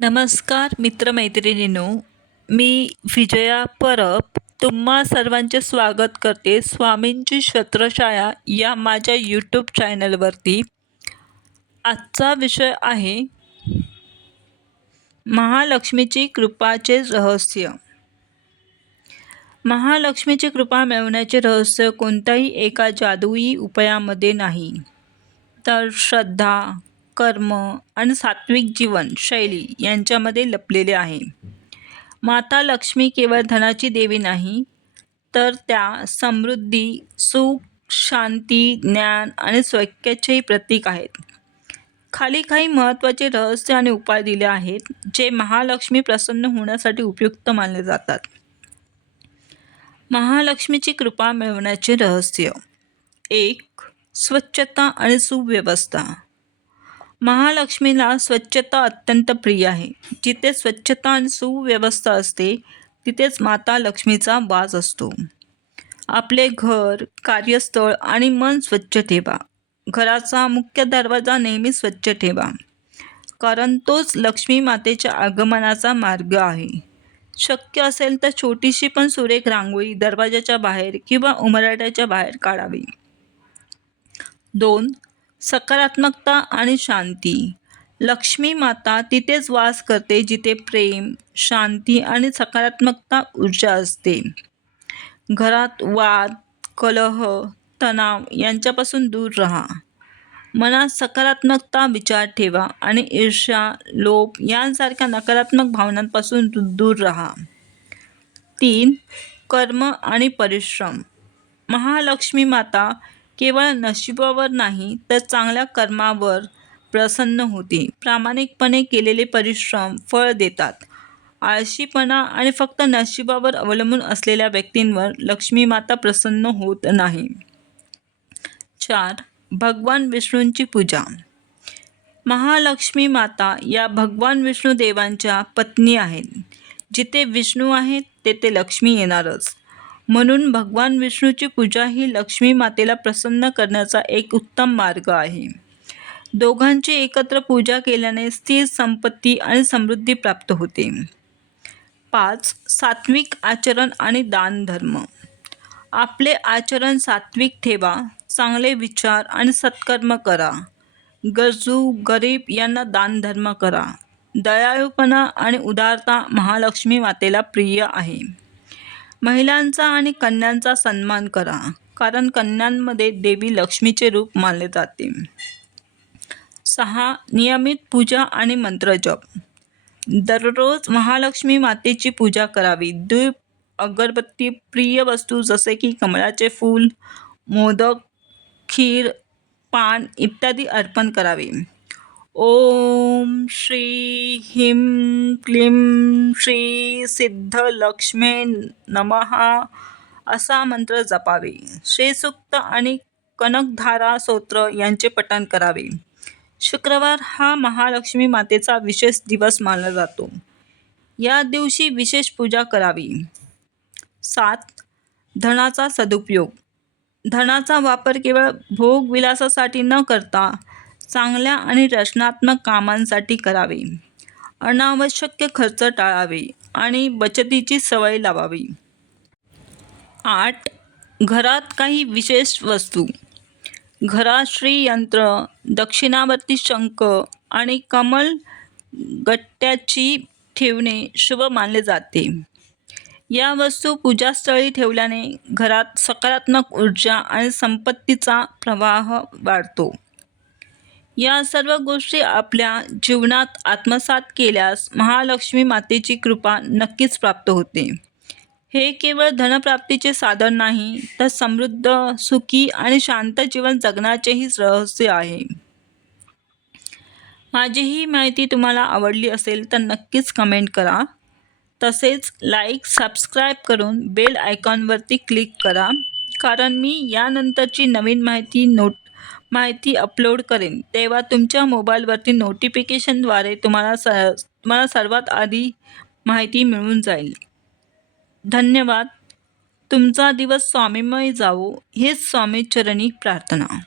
नमस्कार मित्रमैत्रिणींनो. मी विजया परब. तुम्हा सर्वांचे स्वागत करते स्वामींची शत्रशाळा या माझ्या यूट्यूब चॅनलवरती आजचा विषय आहे महालक्ष्मीची कृपाचे रहस्य. महालक्ष्मीची कृपा मिळवण्याचे रहस्य कोणत्याही एका जादुई उपायामध्ये नाही. तर श्रद्धा कर्म आणि सात्विक जीवन शैली यांच्यामध्ये लपलेले आहे. माता लक्ष्मी केवळ धनाची देवी नाही तर त्या समृद्धी सुख शांती ज्ञान आणि स्वैक्याचेही प्रतीक आहेत. खाली काही महत्त्वाचे रहस्य आणि उपाय दिले आहेत जे महालक्ष्मी प्रसन्न होण्यासाठी उपयुक्त मानले जातात. महालक्ष्मीची कृपा मिळवण्याचे रहस्य. एक स्वच्छता आणि सुव्यवस्था. महालक्ष्मीला स्वच्छता अत्यंत प्रिय आहे. जिथे स्वच्छता आणि सुव्यवस्था असते तिथेच माता लक्ष्मीचा वास असतो. आपले घर कार्यस्थळ आणि मन स्वच्छ ठेवा. घराचा मुख्य दरवाजा नेहमी स्वच्छ ठेवा. कारण तोच लक्ष्मी मातेच्या आगमनाचा मार्ग आहे. शक्य असेल तर छोटीशी पण सुरेख रांगोळी दरवाजाच्या बाहेर किंवा उमराट्याच्या बाहेर काढावी. दोन सकारात्मकता आणि शांती. लक्ष्मी माता तिथेच वास करते जिथे प्रेम शांती आणि सकारात्मकता ऊर्जा असते. घरात वाद कलह तणाव यांच्यापासून दूर राहा. मनात सकारात्मकता विचार ठेवा आणि ईर्ष्या लोभ यांसारख्या नकारात्मक भावनांपासून दूर राहा. तीन कर्म आणि परिश्रम. महालक्ष्मी माता केवळ नशिबावर नाही तर चांगल्या कर्मावर प्रसन्न होते. प्रामाणिकपणे केलेले परिश्रम फळ देतात. आळशीपणा आणि फक्त नशिबावर अवलंबून असलेल्या व्यक्तींवर लक्ष्मी माता प्रसन्न होत नाही. चार भगवान विष्णूंची पूजा. महालक्ष्मी माता या भगवान विष्णू देवांच्या पत्नी आहेत. जिथे विष्णू आहेत तेथे लक्ष्मी येणारच. म्हणून भगवान विष्णूची पूजा ही लक्ष्मी मातेला प्रसन्न करण्याचा एक उत्तम मार्ग आहे. दोघांची एकत्र पूजा केल्याने स्थिर संपत्ती आणि समृद्धी प्राप्त होते. पाच सात्विक आचरण आणि दानधर्म आपले आचरण सात्विक ठेवा चांगले विचार आणि सत्कर्म करा. गरजू गरीब यांना दानधर्म करा. दयाळूपणा आणि उदारता महालक्ष्मी मातेला प्रिय आहे. महिलांचा आणि कन्यांचा सन्मान करा कारण कन्यांमध्ये देवी लक्ष्मीचे रूप मानले जाते. सहा नियमित पूजा आणि मंत्रजप दररोज महालक्ष्मी मातेची पूजा करावी. दूप अगरबत्ती प्रिय वस्तू जसे की कमळाचे फूल मोदक खीर पान इत्यादी अर्पण करावे. ओम श्री हिम क्लीम श्री सिद्धलक्ष्मे नमहा असा मंत्र जपावे. श्रीसुक्त आणि कनकधारा स्तोत्र यांचे पठण करावे. शुक्रवार हा महालक्ष्मी मातेचा विशेष दिवस मानला जातो. या दिवशी विशेष पूजा करावी. सात धनाचा सदुपयोग. धनाचा वापर केवळ भोगविलासासाठी न करता चांगल्या आणि रचनात्मक कामांसाठी करावे. अनावश्यक खर्च टाळावे आणि बचतीची सवय लावावी. आठ घरात काही विशेष वस्तू. घरात श्रीयंत्र दक्षिणावर्ती शंख आणि कमल गट्ट्याची ठेवणे शुभ मानले जाते. या वस्तू पूजास्थळी ठेवल्याने घरात सकारात्मक ऊर्जा आणि संपत्तीचा प्रवाह वाढतो. या सर्व गोष्टी आपल्या जीवनात आत्मसात केल्यास महालक्ष्मी मातेची कृपा नक्कीच प्राप्त होते. हे केवळ धनप्राप्तीचे साधन नाही तर समृद्ध सुखी आणि शांत जीवन जगण्याचेही रहस्य आहे. माझी ही माहिती तुम्हाला आवडली असेल तर नक्कीच कमेंट करा. तसेच लाईक सबस्क्राईब करून बेल आयकॉनवरती क्लिक करा कारण मी यानंतरची नवीन माहिती नोट माहिती अपलोड करेन. तेव्हा तुमच्या मोबाईलवरती नोटिफिकेशनद्वारे तुम्हाला स तुम्हाला सर्वात आधी माहिती मिळून जाईल. धन्यवाद. तुमचा दिवस स्वामीमय जावो. हेच स्वामीचरणी प्रार्थना.